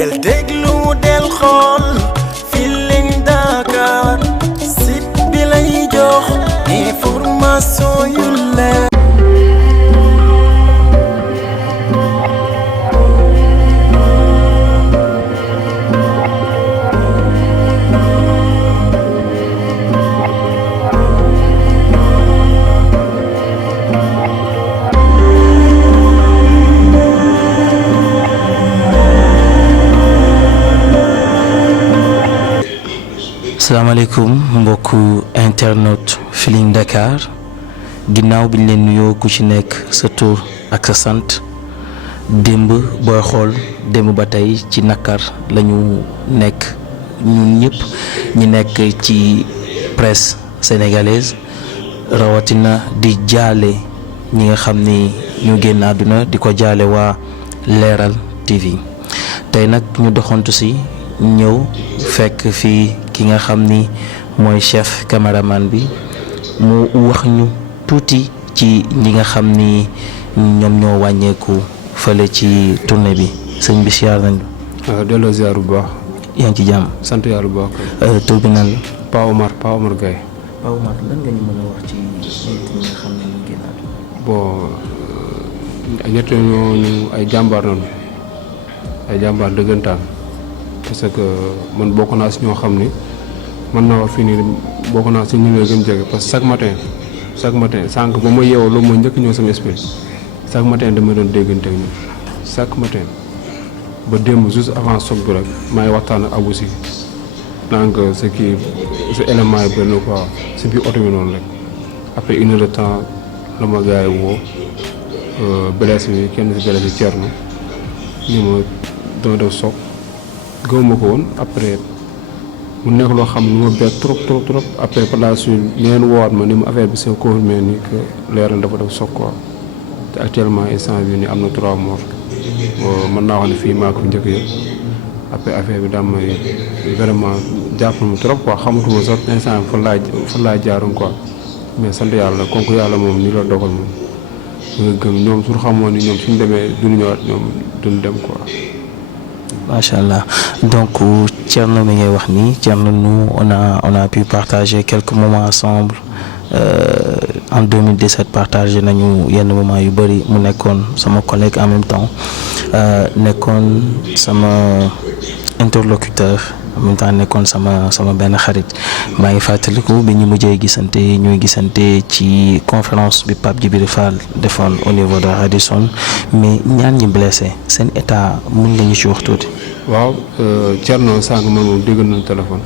del déglu del xool Feeling Dakar site bi lay jox information yu leer. asalaamaaleykum mbokku internet Feeling Dakar ginnaaw bi ñu leen nuyoo ku ci nekk sa tur ak sa sant démb booy xool démb ba tey ci nakar lañu nekk ñun ñëpp ñi nekk ci presse sénégalaise rawatina di jaale ñi nga xam ni ñu génn àdduna di ko jaale waa Leral TV tey nag ñu doxantu si ñëw fekk fii ki nga xam ni mooy chef caméraman bi mu wax ñu tuuti ci ñi nga xam ni ñoom ñoo wàññeeku fële ci tournée bi sëñ bi siyaar nañu. delloo ziar bu baax. yaa ngi ci jàmm. sant yàlla bu baax. tur bi nan la. Pa Omar Gaye. Pa Omar lan nga ñu mën a wax ci ñi nga xam ne ñu génn àdduna. bon ñett ñooñu ay jàmbaar noonu ay jàmbaar dëggantaan parce que man bokk naa si ñoo xam ni mën naa wax fii nii bokk naa si ñu gën jege parce que chaque matin sànq ba ma yeewoo loolu mooy njëkk ñëw sama esprit chaque matin dama doon déggante ak ñun chaque matin ba démb juste avant soog bi rek maa ngi waxtaan ak Abou si naan que sa élément yi bëri na quoi si biir oto bi noonu rek après une heure de temps la ma gars yi woo blessé bi kenn si blessé Thierno ñu ma dama def soog gëwuma ko woon après mu nekk loo xam ne ma bett trop après par la suite ñeneen woowaat ma ni ma affaire bi c'est confirmé ni que Leral dafa def soog quoi te actuellement instant bi ni am na 3 morts mën naa wax ne fii maa ko njëkk yëpp après affaire bi daa may vraiment jàpp na mu trop quoi xamatuma sax instant bi fan laa jaaroon quoi mais sant yàlla kon yàlla moom ni la dogal moom nga gëm ñoom suñu xamoon ni ñoom suñu demee duñu ñëwaat ñoom duñu dem quoi. Macha Allah donc Thierno mi ngay wax nii Thierno nous on a pu partager quelques moments ensemble en 2017 partagé nañu yenn moments yu bëri mu nekkoon sama collègue en même temps nekkoon sama interlocuteur en même temps nekkoon sama benn xarit maa ngi fàttaliku bi ñu mujjee ñuy gisante ci conférence bi Pape Djibril Fall defoon au niveau de Radisson mais ñaan ñi blessé seen état mun nga ñu ci wax tuuti. waaw Thierno sànq man moom dégg nañu téléphone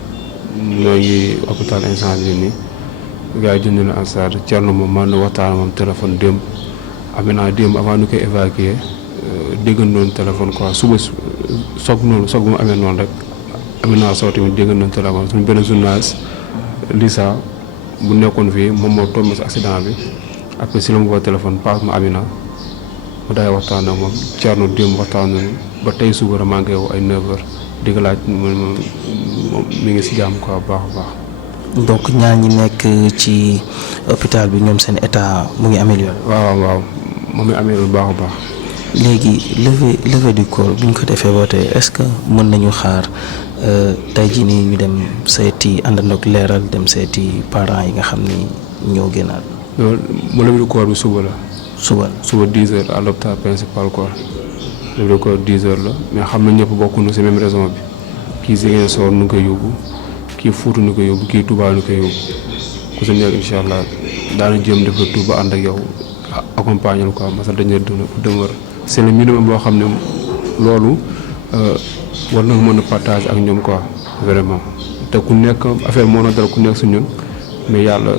ñoo ngi hôpital instant bii nii gars yi jënd na en charge Thierno moom maa ngi waxtaan moom téléphone démb maintenant démb avant ñu koy évacuer dégg nañu téléphone quoi suba soog bu mu amee noonu rek Amina Sow tamit dégg nañu téléphone suñu benn journaliste Lisa bu nekkoon fii moom moo tombé si accident bi après si la mu woo téléphone passe ma Amina mu daay waxtaan ak moom Thierno démb waxtaan nañu ba tey suba maa ngi koy woo ay 9h di ko laaj moom mi ngi si jàmm quoi baax a baax. donc ñaar ñi nekk ci hôpital bi ñoom seen état mu ngi amélioré. waaw moom mi amélioré bu baax a baax. léegi levée du corps bu ñu ko defee ba tey est-ce que mën nañu xaar tey jii nii ñu dem seeti àndandoo ak Leral dem seeti parents yi nga xam ni ñoo génnaat. loolu levée du corps bi suba la. suba 10h à l'hôpital principal quoi. levée du corps 10h la mais xam na ñëpp bokkuñu ci même raison bi kii Ziguinchor nu koy yóbbu kii Fouta nu koy yóbbu kii Touba nu koy yóbbu ku si nekk incha allah daana jéem def la Touba ànd ak yow accompagner quoi parce que dañu demeure c'est le minimum boo xam ne loolu war na mën a partager ak ñoom quoi vraiment te ku nekk affaire moo na dal ku nekk si ñun mais yàlla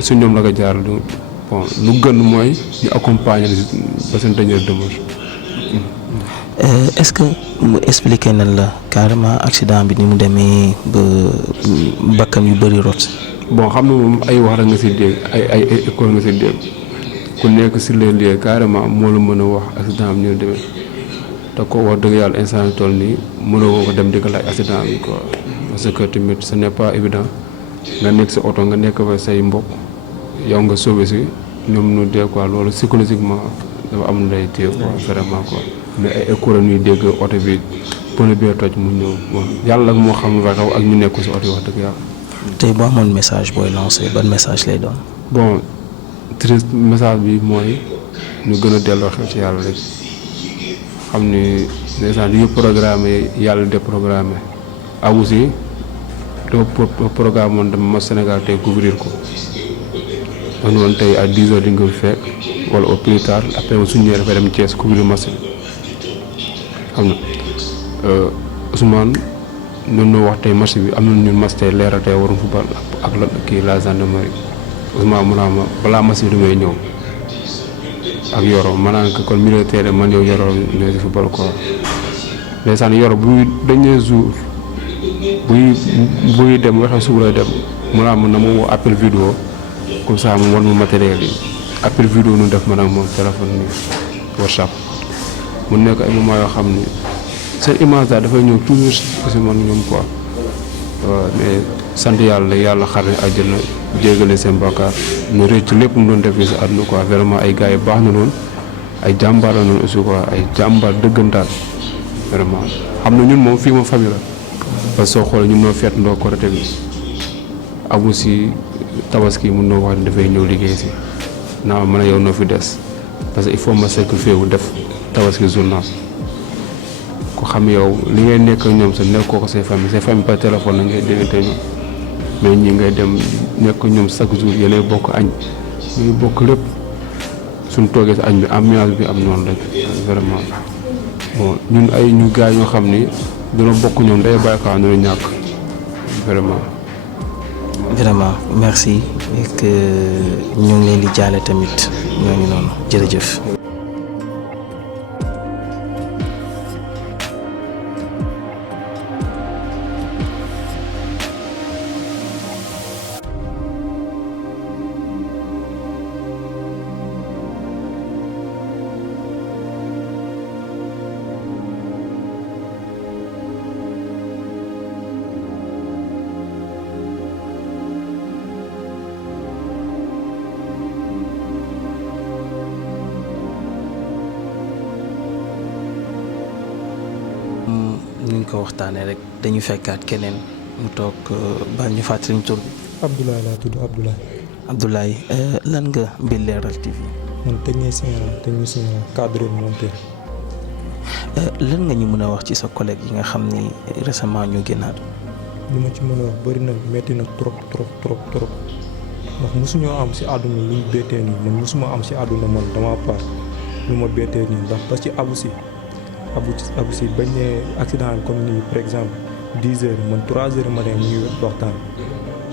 su ñoom la ko jaar bon lu gën mooy ñu accompagner ba seen dernière demeure. est-ce que mu expliqué nañ la carrément accident bi ni mu demee ba bakkan yu bëri rot. bon xam ne moom ay wax rek nga si dégg ay école nga si dégg ku nekk si les lieux carrément moo la mën a wax accident bi ñu demee te ko wax dëgg yàlla instant toll nii mënoo ko dem di ko laaj accident bi quoi parce que tamit ce n'est pas évident nga nekk si oto nga nekk fa say mbokk yow nga sauvé si ñoom ñu dee quoi loolu psychologiquement dafa am lay téye quoi vraiment quoi mais ay école ñuy dégg oto bi pneu bee toj mu ñëw bon yàlla moo xam nga xaw ak ñu nekk si oto yi wax dëgg yàlla. tey boo amoon message booy lancé ban message lay doon. bon triste message bi mooy ñu gën a delloo xel ci yàlla rek xam ni ndeysaan li ñu programmé yàlla déprogrammé aussi doo programme woon dama ma Sénégal tey couvrir ko man woon tey à 10 heures di nga fekk wala au plus tard après suñu ñëwee dafay dem Thiès couvrir match bi xam na Ousmane noonu noo wax tey match bi am na ñun match tey leeral tey warum football ak la kii la gendarmerie Ousmane mu naa ma balaa match bi damay ñëw ak Yoro maanaam que kon militaire man yow Yoro ñooy di football quoi ndeysaan Yoro bu dañee jour buy dem waxee suba lay dem mu naa ma na ma woo appel vidéo comme ça mu wan ma matériel yi appel vidéo nu def ma nag moom téléphone ni WhatsApp mu nekk ay moment yoo xam ni seen image daal dafay ñëw toujours si man ñoom quoi mais sant yàlla xar ne àjjana jéggale seen bakkaar ñu rëcc lépp mu doon def fii si àdduna quoi vraiment ay gars yu baax na noonu ay jàmbaar la noonu aussi quoi ay jàmbaar dëggantaan vraiment xam na ñun moom fii moom famille la parce que soo xoolee ñun noo feet ndoo Korité bi amu si tabaski mun noo wax ne dafay ñëw liggéey si naa mën a yow noo fi des parce que il faut ma sacrifier wu def tabaski journal ko xam yow li ngay nekk ak ñoom sa nekkoo ko say famille par téléphone la ngay déggante ñoom mais ñi ngay dem nekk ñoom chaque jour yéenay bokk añ ñuy bokk lépp suñ toogee sa añ bi ambiance bi am noonu rek vraiment bon ñun ay ñu gars ñoo xam ni dina bokk ñoom day bàyyi ko ñu ñàkk vraiment. vraiment merci et que ñu ngi leen di jaale tamit ñooñu noonu jërëjëf. ni ñu ko waxtaanee rek dañu fekkaat keneen mu toog ba ñu fàttali tur bi. Abdoulaye laa tudd Abdoulaye. Abdoulaye lan nga mbir Leral TV. man technicien cadre monteur. lan nga ñu mën a wax ci sa collègue yi nga xam ni récemment ñu génnaat. li ma ci mën a wax bëri na métti na trop ndax mosuñoo am si àdduna lu ñu bettee nii man mosuma am si àdduna man dama part lu ma bettee nii ndax ba ci abu si bañ ne accident comme nii par exemple 10 heures man 3 heures matin ñu ngi waxtaan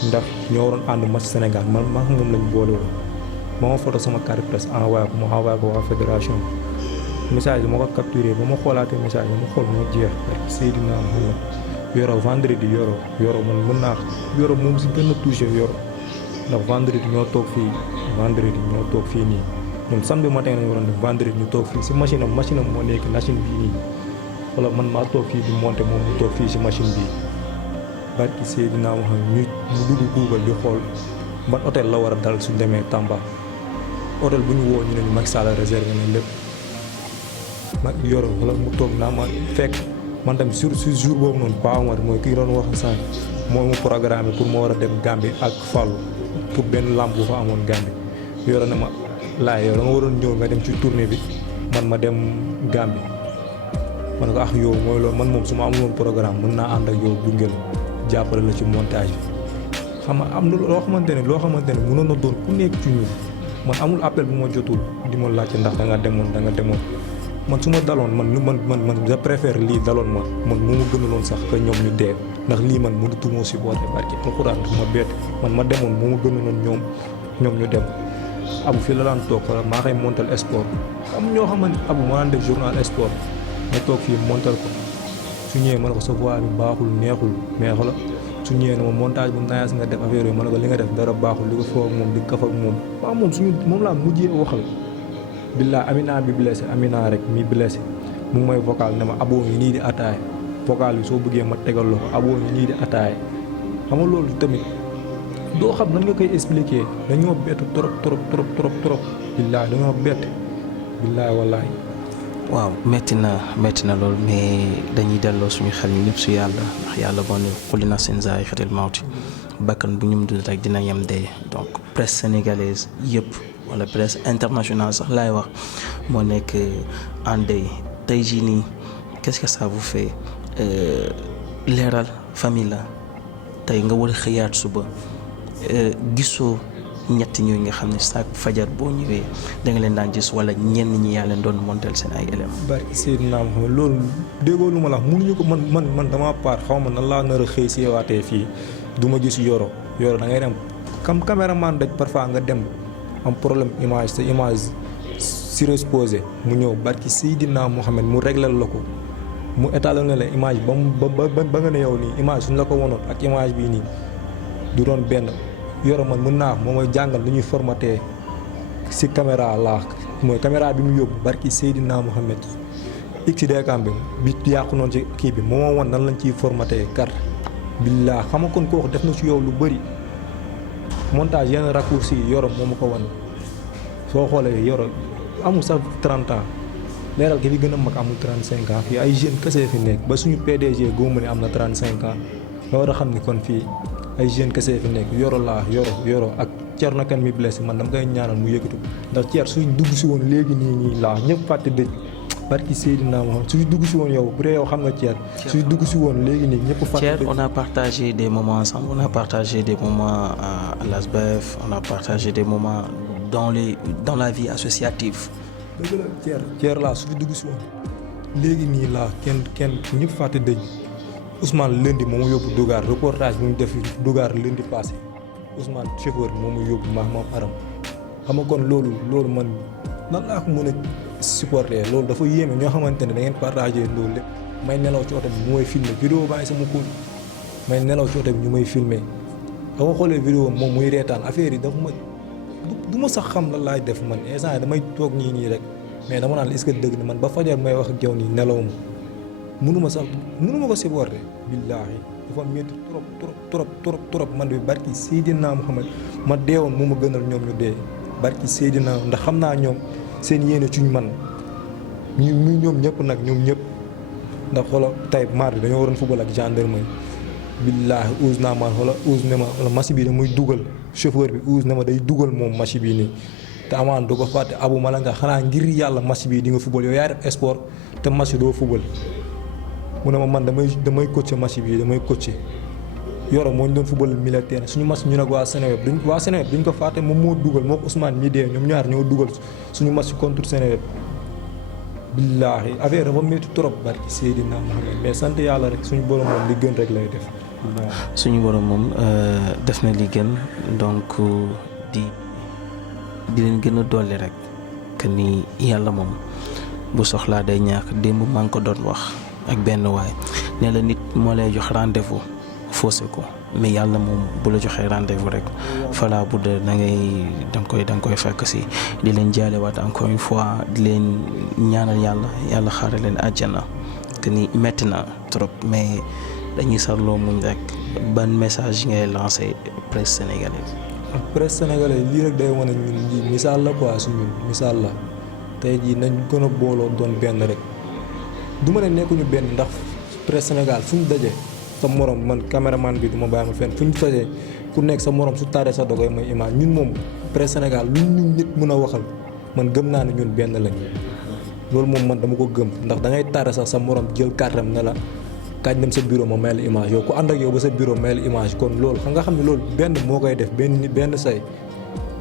ndax ñoo waroon ànd match Sénégal man maa moom lañ boole woon ma photo sama carte presse envoyé ko waa fédération message bi ma ko capturé ba ma xoolaatee message bi ma xool moo jeex rek Seydina Mohamed Yoro vendredi Yoro man mën naa Yoro moom si gën a touché Yoro ndax vendredi ñoo toog fii nii ñoom samedi matin lañu waroon def vendredi ñu toog fii si machine am moo nekk machine bii nii wala man maa toog fii di monter moom mu toog fii si machine bii barki Seydina Mohamed mu dugg Google di xool ban hôtel la war a dal suñ demee Tamba hôtel bu ñu woo ñu ne ñu Macky Sall réservé na lépp mag Yoro wala mu toog naa ma fekk man tamit sur jour boobu noonu Pa Omar mooy kii doon wax sànq moo ma programme pour ma war a dem Gambie ak Fallou pour benn lamb bu fa amoon Gambie Yoro na ma laay yow da nga waroon ñëw nga dem ci tournée bi man ma dem Gambie ma ne ko yow mooy loolu man moom su ma amul woon programme mën naa ànd ak yow gunge la jàppale la ci montage bi xam nga am na loo xamante ne mënoon na doon ku nekk ci ñun man amul appel bu ma jotul di ma laajte ndax da nga demoon man su ma daloon man je préfère lii daloon man moo ma gënaloon sax que ñoom ñu dee ndax lii man mënutuma supporter barki alxuraan ma bett man ma demoon moo ma gënaloon ñoom ñu dem abu fii la daan toog wala maa koy montal sport am ñoo xamante abu maa daan def journal sport ma toog fii montal ko su ñëwee ma ne ko sa voix bi baaxul neexul mais xoolal su ñëwee ne ma montage bu nayaas nga def affaire yooyu ma ne ko li nga def dara baaxul li ko foo ak moom di kaf ak moom waaw moom laa mujjee waxal billaay Amina bi blessé Amina rek mi blessé mu ngi may vocal ne ma aboo ngi nii di ataaya vocal bi soo bëggee ma tegal la ko aboo ngi nii di ataaya xam nga loolu tamit doo xam nan nga koy expliquer dañoo bett trop billaay dañoo bett billaay wallaay waaw metti na lool mais dañuy delloo suñu xel ñi ñëpp su yàlla ndax yàlla boo ne kullu nafsin zaa'iqatul mawti bakkan bu ñum dund rek dina yem dee donc presse sénégalaise yëpp wala presse internationale sax laay wax moo nekk en deuil tey jii nii qu'est-ce que ça vous fait leeral famille la tey nga war a xëyaat suba gisoo ñetti ñooy nga xam ne saak fajar boo ñëwee da nga leen daan gis wala ñenn ñi yaa leen doon montel seen ay éléments. barki Seydina Muhammad loolu déggoo lu ma la wax mënuñu ko man dama part xaw ma nan laa nar a xëy si waatee fii du ma gis yoro da ngay dem comme caméraman daj parfois nga dem am problème image sa image surexposé mu ñëw barki Seydina Muhammad mu réglal la ko mu étalé na la image ba nga ne yow nii image suñ la ko wonoon ak image bii nii du doon benn. yoro man mën naa moo may jàngal lu ñuy formaté si caméra laa mooy caméra bi mu yóbbu barki Seydina Mohamed XDCam bi yàqu noonu ci kii bi moo won nan lañ ciy formaté carte billaa xam nga kon kooku def na ci yow lu bëri montage yenn raccourci yi yoro moo ma ko wan soo xoolee yoro amul sax 30 ans leeral ki fi gën a mag amul 35 ans fii ay jeunes kese fi nekk ba suñu PDG góobu ne am na 35 ans nga war a xam ni kon fii ay jeunes kese fi nekk yoro ak Thierno Kane mi blessé man dama koy ñaanal mu yëkkatu ndax Thierno suy dugg si woon léegi nii laa ñëpp fàtte dëj barki Seydina Mohamed suy dugg si woon yow bu dee yow xam nga Thierno suy dugg si woon léegi nii ñëpp fàtte dëj. On a partagé des moments ensemble, on a partagé des moments à l'ASBEF, on a partagé des moments dans la vie associative. dëgg la Thierno laa suy dugg si woon léegi nii laa kenn ñëpp fàtte dëj. Ousmane lundi moo ma yóbbu Dougar reportage bi mu def Dougar lundi passé Ousmane chauffeur bi moo ma yóbbu moom aram xam nga kon loolu man nan laa ko mën a supporter loolu dafa yéeme ñoo xamante ne da ngeen partagé loolu lépp may nelaw ci oto bi ñu may filmer vidéo baa ngi sama kóol may nelaw ci oto bi ñu may filmer da nga xoolee vidéo moom muy reetaan affaire yi dafa ma du ma sax xam lan laay def man instant damay toog nii rek mais dama naan est-ce que dëgg na man ba fajar may wax ak yow nii nelaw ma mënuma ko supporter billaahi dafa métti trop man bi barki Seydina Muhammad ma deewoon moo ma gënal ñoom ñu dee barki Seydina ndax xam naa ñoom seen yéene cuñ man ñu ñoom ñëpp nag ñoom ñëpp ndax xoola tey mardi dañoo waroon football ak gendarmerie billaahi uus naa man xoola uus ne ma match bi da muy dugal chauffeur bi uus ne ma day dugal moom match bi nii te amaan du ko fàtte abu ma la nga xanaa ngir yàlla match bi di nga football yow yaa def sport te match doo football mu ne ma man damay coacher match bi damay coacher yoro moo ñu doon football militaire suñu match ñu nag waa Seneweb duñ ko fàtte moom moo dugal moo ko Ousmane mi dee ñoom ñaar ñoo dugal suñu match contre Seneweb billaahi affaire dafa métti trop barki Seydina Mohamed mais sant yàlla rek suñu borom moom li gën rek lay def. suñu borom moom def na li gën donc di leen gën a dolli rek que ni yàlla moom bu soxlaa day ñàkk démb maa ngi ko doon wax. ak benn waay ne la nit moo lay jox rendez-vous faussé ko mais yàlla moom bu la joxee rendez-vous rek fala bu dee da nga koy fekk si di leen jaalewaat encore une fois di leen ñaanal yàlla xaare leen àjjana que ni metti na trop mais dañuy sarloo muñ rek ban message ngay lancé presse sénégalaise. presse sénégalaise lii rek day wane ñun lii misaal la quoi su ñun misaal la tey jii nañ gën a booloo doon benn rek. du ma ne nekkuñu benn ndax presse Sénégal fu ñu dajee sa morom man caméraman bi du ma bàyyi ma fenn fu ñu dajee ku nekk sa morom su taaree sa dogoy may image ñun moom presse Sénégal lu ñu nit mën a waxal man gëm naa ne ñun benn lañ loolu moom man dama ko gëm ndax da ngay taare sax sa morom jël kàrtam ne la kañ dem sa bureau ma may la image yow ku ànd ak yow ba sa bureau may la image kon loolu nga xam ne loolu benn moo koy def benn say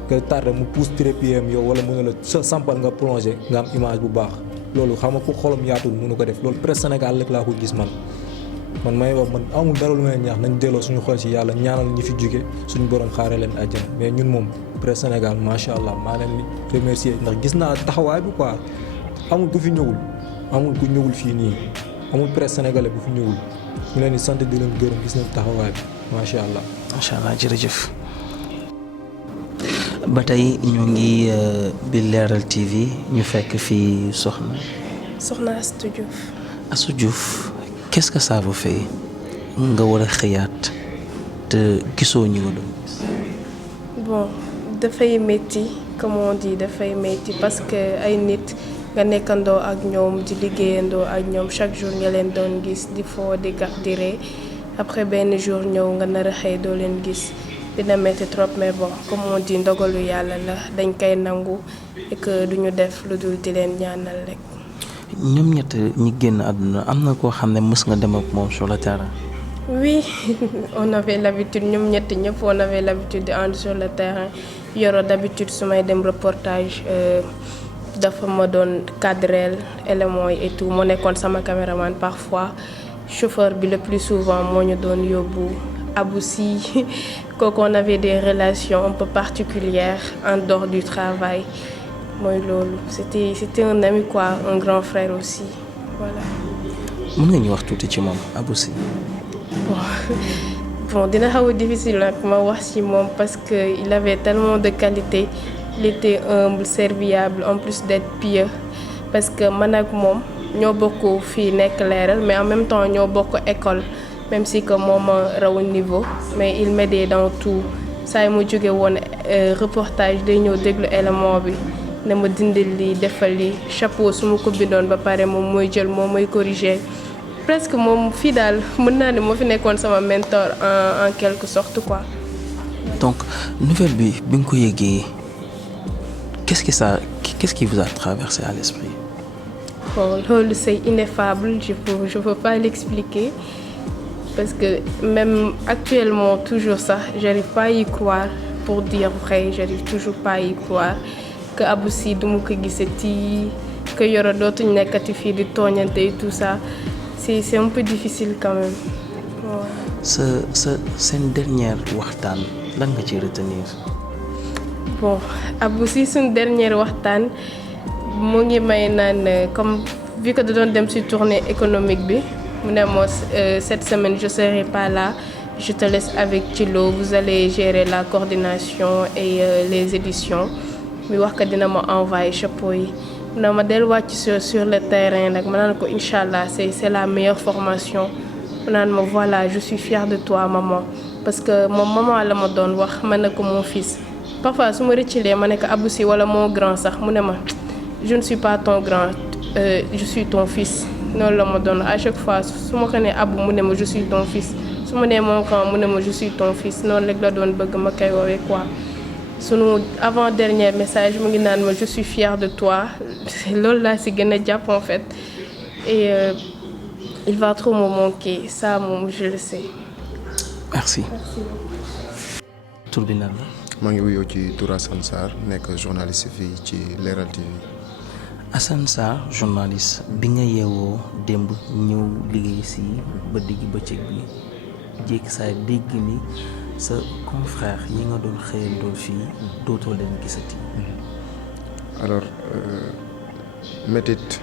nga taare mu pousse trépied am yow wala mu ne la sa sampal nga plongé nga am image bu baax. loolu xam nga ku xolam yaatul mënu ko def loolu presse Sénégal rek laa ko gis man may wax man amul dara lu may ñaax nañ delloo suñu xol ci yàlla ñaanal ñi fi jóge suñu borom xaare leen àjjana mais ñun moom presse Sénégal macha allah maa leen di remercier ndax gis naa taxawaay bi quoi amul ku fi ñëwul fii nii amul presse sénégalais bu fi ñëwul ñu leen di sant di leen gërëm gis nañ taxawaay bi macha allah. macha allah jërëjëf. ba tey ñu ngi bi Leral TV ñu fekk fii soxna Astou Diouf qu'est-ce que ça vous fait nga war a xëyaat te gisoo ñu nga doon gis. bon dafay métti comme on dit dafay métti parce que ay nit nga nekkandoo ak ñoom di liggéeyandoo ak ñoom chaque jour nga leen doon gis di foo di kaf di ree après benn jour ñëw nga nar a xëy doo leen gis dina metti trop mais bon comme on dit ndogalu yàlla la dañ koy nangu et que duñu def lu dul di leen ñaanal rek. ñoom ñett ñi génn àdduna am na koo xam ne mës nga dem ak moom sur le terrain. Oui, on avait l'habitude, ñoom ñett ñëpp on avait l'habitude de ànd sur le terrain. Yoro d'habitude su may dem reportage dafa ma doon cadrel éléments yi et tout moo nekkoon sama caméraman parfois chauffeur bi le plus souvent moo ñu doon yóbbu Aboussi kooku on avait des relations un peu particulières en dehors du travail mooy loolu c'était un ami quoi, un grand frère aussi voilà. mën nga ñu wax tuuti ci moom Aboussi. Bon, dina xaw a difficile nag ma wax ci moom parce que il avait tellement de qualités. Il était humble, serviable, en plus d'être pieux. Parce que man ak moom ñoo bokk fii nekk Leeral mais en même temps ñoo bokk école même si que moom a raw niveau mais il m'aidait dans tout. saa yi mu jóge woon reportage day ñëw déglu élément bi ne ma dindil lii defal lii chapeau su ma ko bindoon ba pare moom mooy jël moom mooy corriger. Presque moom fii daal mën naa ne moo fi nekkoon sama mentor en quelque sorte quoi. Donc nouvelle bi nga ko yëgee qu'est-ce qui vous a traversé à l'esprit? Bon loolu c'est ineffable je peux pas l'expliquer parce que même actuellement toujours ça j'arrive pas à y croire pour dire vrai j'arrive toujours pas à y croire que Aboussi du ma ko gisati que Yoro dootuñ nekkati fii di tooñante et tout ça. C'est un peu difficile quand même. seen dernière waxtaan lan nga ci retenir? Bon Aboussi suñ dernière waxtaan mu ngi may naan comme vu que da doon dem ci tournée économique bi mu ne moo cette semaine je serai pas là je te laisse avec Thilo vous allez gérer la coordination et les éditions mi wax que dina ma envoyer chapeau yi. Non, ma delluwaat sur le terrain nag ma naan ko inchallah c'est la meilleure formation ma naan ma voilà je suis fière de toi maman parce que moom maman la ma doon wax ma ne ko mon fils parfois su ma rëccilee ma ne ko Aboussi wala mon grand sax mu ne ma je ne suis pas ton grand je suis ton fils noonu la ma doon à chaque fois su ma ko nee Abou mu ne ma je suis ton fils su ma nee mon grand mu ne ma je suis ton fils noonu rek la doon bëgg ma koy woowee quoi. Sunu avant-dernier message mu ngi naan ma je suis fière de toi loolu laa ci gën a jàpp en fait et il va trop me manquer ça moom je le sais. Merci. tur bi nan la. maa ngi wuyoo ci tur Assane Sarr nekk journaliste fii ci Leral TV. Assane Sarr journaliste bi nga yeewoo démb ñëw liggéey ci ba digg bëccëg bi jékki saa dégg ni sa confrère yi nga doon xëyandoo fii dootoo leen gisati. Alors métit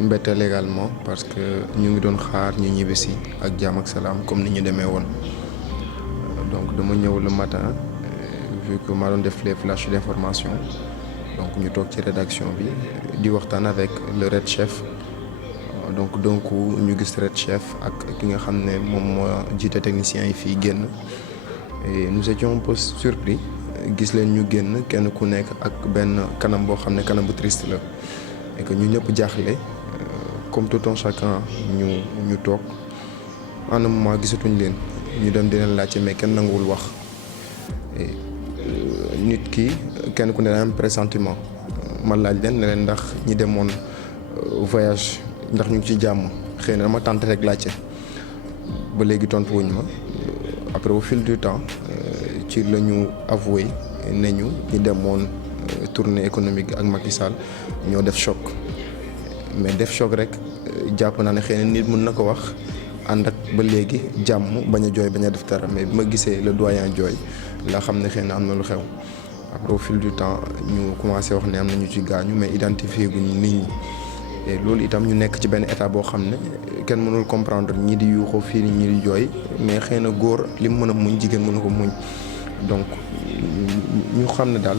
mbetteel également parce que ñu ngi doon xaar ñu ñibbisi ak jàmm ak salaam comme ni ñu demee woon donc dama ñëw le matin vu que maa doon def les flashs d'information donc ñu toog ci rédaction bi di waxtaan avec le red chef donc ñu gis red chef ak ki nga xam ne moom moo jiite techniciens yi fii génn et nous étions un peu surpris gis leen ñu génn kenn ku nekk ak benn kanam boo xam ne kanam bu triste la et que ñu ñëpp jaaxle comme tout un chacun ñu toog en un moment gisatuñ leen ñu dem di leen laajte mais kenn nanguwul wax nit ki kenn ku ne am pressentiment ma laaj leen ne leen ndax ñi demoon voyage ndax ñu ngi ci jàmm xëy na dama tànt rek laajte ba léegi tontu wuñ ma après au fil du temps ci la ñu avoué ne ñu ñi demoon tournée économique ak Macky Sall ñoo def choc mais def choc rek jàpp naa ne xëy na nit mën na ko wax ànd ak ba léegi jàmm bañ a jooy bañ a def dara mais bi ma gisee le doyen jooy laa xam ne xëy na am na lu xew après au fil du temps ñu commencé wax ne am na ñu ci gaañu mais identifié guñ nit ñi et loolu itam ñu nekk ci benn état boo xam ne kenn mënul comprendre ñii di yuuxoo fii ñii di jooy mais xëy na góor li mu mën a muñ jigéen mënu ko muñ donc ñu xam ne daal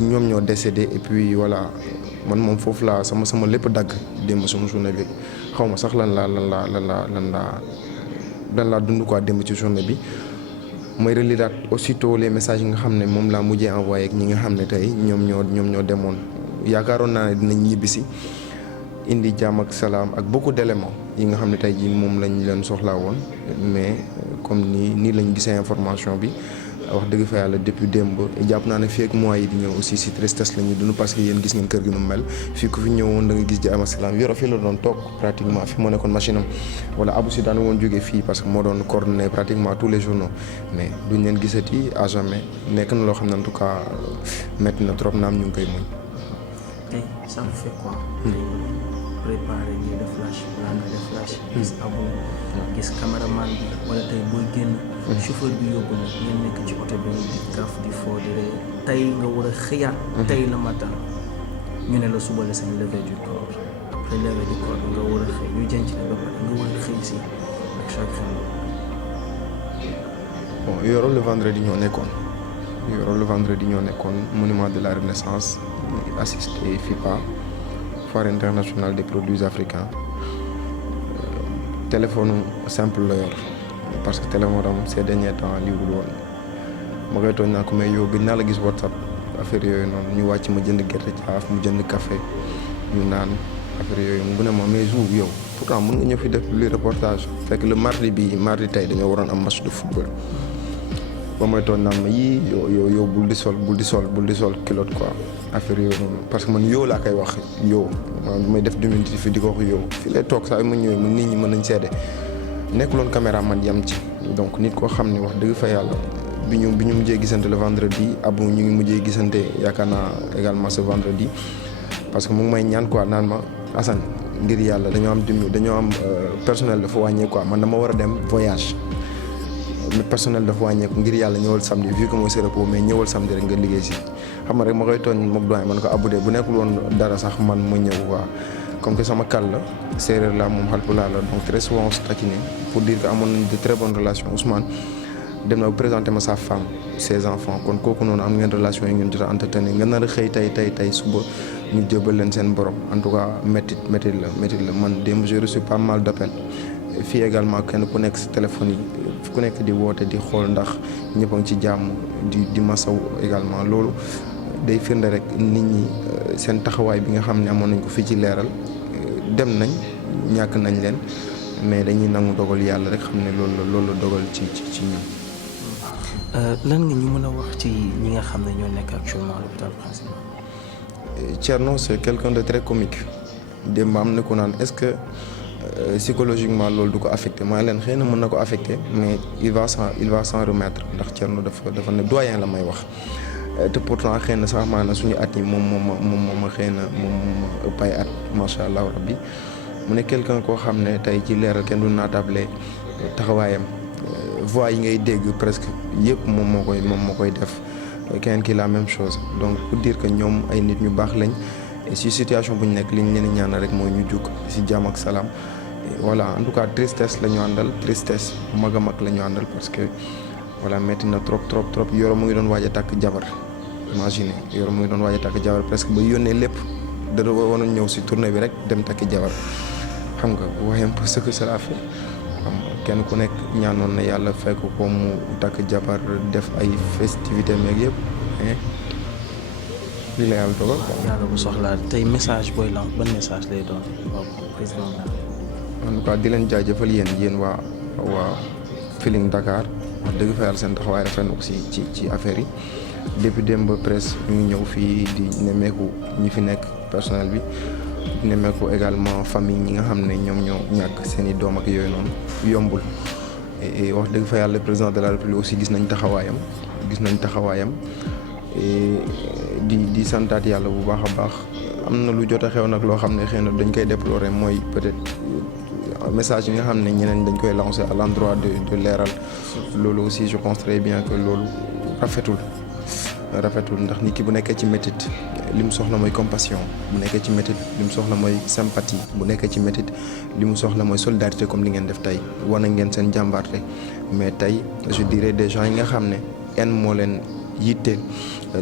ñoom ñoo décédé et puis voilà man moom foofu laa sama lépp dagg démb sama journée bi xaw ma sax lan laa dund quoi démb ci journée bi mooy reliraat aussitôt les messages yi nga xam ne moom laa mujjee envoyé ak ñi nga xam ne tey ñoom ñoo demoon yaakaaroon naa ne dinañ ñibbisi indi jàmm ak salaam ak beaucoup d'éléments yi nga xam ne tey jii moom lañ leen soxlaa woon mais comme nii lañ gisee information bi wax dëgg fa yàlla depuis démb jàpp naa ne fii ak mois yi di ñëw aussi si tristesse la ñuy dund parce que yéen gis ngeen kër gi nu mel fii ku fi ñëwoon da nga gis jàmm ak salaam Yoro fii la doon toog pratiquement fi moo nekkoon machine am wala Abou si daan woon jógee fii parce que moo doon coordonné pratiquement tous les journaux mais duñ leen gisati à jamais nekk na loo xam ne en tout cas métti na trop naam ñu ngi koy muñ. tey ça vous fait quoi. préparer ñuy def flash balaa nga def flash. gis Abou gis caméraman bi wala tey booy génn. chauffeur bi yóbbu na ngeen nekk ci oto bi di kaf di foo di ree tey nga war a xëyaat. tey le matin ñu ne la suba la seen levée du corps après levée du corps nga war a xëy ñu jënc la ba pare nga war a xëy si ak chaque jour. bon Yoro le vendredi ñoo nekkoon monument de la Renaissance assisté FIPA. Foire internationale des produits africains téléphone simple la yor parce que téléphone am ces derniers temps liwul woon ma koy tooñ naa ko mais yow gëj naa la gis WhatsApp affaire yooyu noonu ñu wàcc ma jënd gerte caaf mu jënd café ñu naan affaire yooyu mu ne ma mais jour yow pourtant mën nga ñëw fi def li reportage fekk le mardi tey dañoo waroon am match de football ba may tooñ naan ma yii yow bul di sol culotte quoi affaire yooyu noonu parce que man yow laa koy wax yow bu may def diminutif di ko wax yow fii lay toog saa yu ma ñëwee nit ñi mën nañ seede nekkuloon caméra man yam ci donc nit koo xam ne wax dëgg fa yàlla bi ñu mujjee gisante le vendredi Abou ñu ngi mujjee gisante yaakaar naa également ce vendredi parce que mu ngi may ñaan quoi naan ma Assane ngir yàlla dañoo am personnel dafa wàññee quoi man dama war a dem voyage le personnel dafa wàññeeku ngir yàlla ñëwal samedi vu que mooy sa repos mais ñëwal samedi rek nga liggéey si xam nga rek ma koy tooñ moom doyen man ko Abou de bu nekkul woon dara sax man ma ñëw quoi comme que sama kàll la séeréer la moom Haalpulaar la donc très souvent on se taquinait pour dire que amoon nañ de très bonnes relations Ousmane dem na présenté ma sa femme ses enfants kon kooku noonu am ngeen relation yi ngeen jot a entretenir nga nar a xëy tey suba ñu jébal leen seen borom en tout cas métit la man démb j'ai reçu pas mal d'appels fii également kenn ku nekk si téléphone yi ku nekk di woote di xool ndax ñëpp a ngi ci jàmm di masaw également loolu day firnde rek nit ñi seen taxawaay bi nga xam ne amoon nañ ko fii ci leeral dem nañ ñàkk nañ leen mais dañuy nangu dogal yàlla rek xam ne loolu la dogal ci ñun. lan nga ñu mën a wax ci ñi nga xam ne ñoo nekk actuellement à l'hôpital principal. Thierno c'est quelqu'un de très comique démb am na ko naan est-ce que psychologiquement loolu du ko affecté maa leen xëy na mën na ko affecté mais il va s'en remettre ndax Thierno dafa ne doyen la may wax te pourtant xëy na sax maanaam suñu at yi moom ma xëy na moom ma ëpp ay at macha allah rabbi mu ne quelqu'un koo xam ne tey ci leeral kenn du naatable taxawaayam voix yi ngay dégg presque yëpp moom moo koy def keneen ki la même chose donc pour dire que ñoom ay nit ñu baax lañ et si situation bu ñu nekk li ñu leen ñaan rek mooy ñu jug si jàmm ak salaam voilà en tout cas tristesse la ñu àndal tristesse mag a mag la ñu àndal parce que voilà métti na trop Yoro mu ngi doon waaj a takk jabar imagine Yoro mu ngi doon waaj a takk jabar presque ba yónnee lépp da waroon ñëw si tournée bi rek dem takki jabar xam nga waxee un peu ce que cela fait xam kenn ku nekk ñaanoon na yàlla fekk ko mu takk jabar def ay festivités meeg yëpp lii la yàlla dogal. yàlla bu soxlaa tey message booy lan ban message lay doon président en tout cas di leen jaajëfal yéen waa Feeling Dakar wax dëgg fa yàlla seen taxawaay rafet na aussi ci affaire yi depuis démb ba presse ñu ngi ñëw fii di nemmeeku ñi fi nekk personnel bi di nemmeeku également famille ñi nga xam ne ñoom ñoo ñàkk seen i doom ak yooyu noonu yombul et wax dëgg fa yàlla président de la République aussi gis nañ taxawaayam di santaat yàlla bu baax a baax am na lu jot a xew nag loo xam ne xëy na dañ koy déplorer mooy peut-être message yi nga xam ne ñeneen dañ koy lancer à l'endroit de leeral loolu aussi je pense très bien que loolu rafetul ndax nit ki bu nekkee ci métit li mu soxla mooy compassion bu nekkee ci métit li mu soxla mooy sympathie bu nekkee ci métit li mu soxla mooy solidarité comme li ngeen def tey wane ngeen seen jàmbaarte mais tey je dirais des gens yi nga xam ne en moo leen yitteel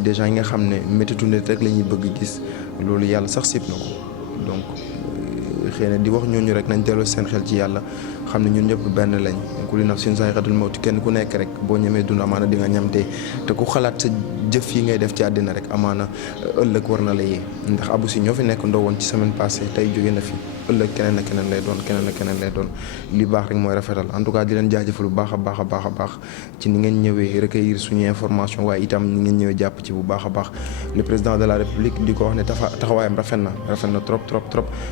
des gens yi nga xam ne métitu nit rek la ñuy bëgg gis loolu yàlla sax sib na ko donc xëy na di wax ñooñu rek nañ delloo seen xel ci yàlla xam ne ñun ñëpp benn lañ kullu nafsin zaa'iqatul mawt kenn ku nekk rek boo ñemee dund amaana di nga ñam dee te ku xalaat sa jëf yi ngay def ci àddina rek amaana ëllëg war na la yee ndax Abou Sy ñoo fi nekk ndoo woon ci semaine passée tey jóge na fi ëllëg keneen ak keneen lay doon li baax rek mooy rafetal en tout cas di leen jaajëfal bu baax a baax ci ni ngeen ñëwee recueillir suñu information waaye itam ni ngeen ñëwee jàpp ci bu baax a baax le président de la république di ko wax ne taxawaayam rafet na trop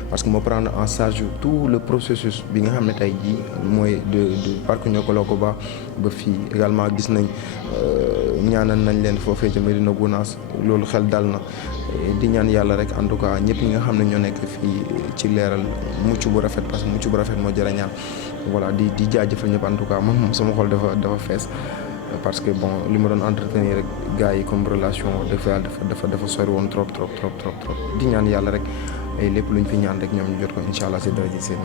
parce que moo prendre en charge tout le processus bi nga xam ne tey jii mooy de parc Niokolo-Koba ba fii également gis nañ ñaanal nañ leen foofee ca Médina Gounass loolu xel dal na di ñaan yàlla rek en tout cas ñëpp ñi nga xam ne ñoo nekk fii ci leeral mucc bu rafet parce que mucc bu rafet moo jërë ñaan voilà di jaajëfal ñëpp en tout cas man moom sama xol dafa fees parce que bon li ma doon entretenir rek gars yi comme relation dafa sori woon trop di ñaan yàlla rek ay lépp luñ fi ñaan rek ñoom ñu jot ko incha allah si dara ji seen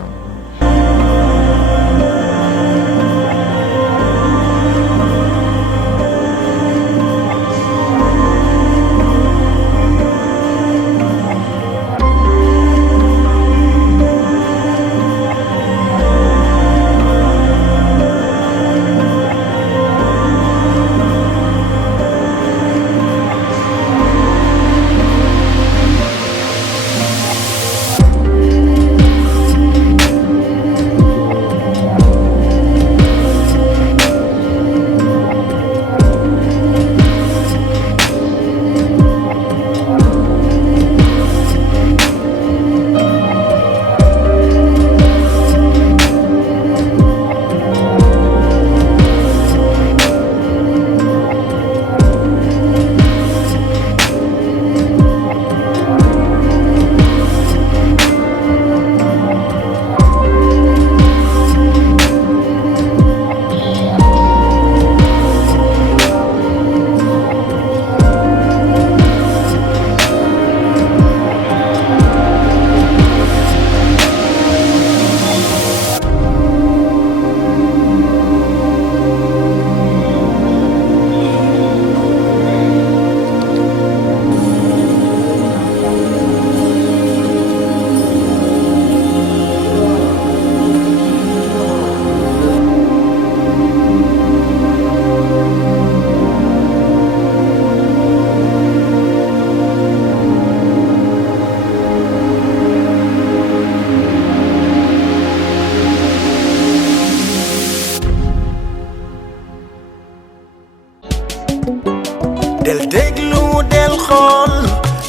del déglu del xool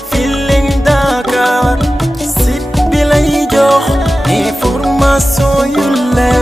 Feeling Dakar site bi lay jox information yu leer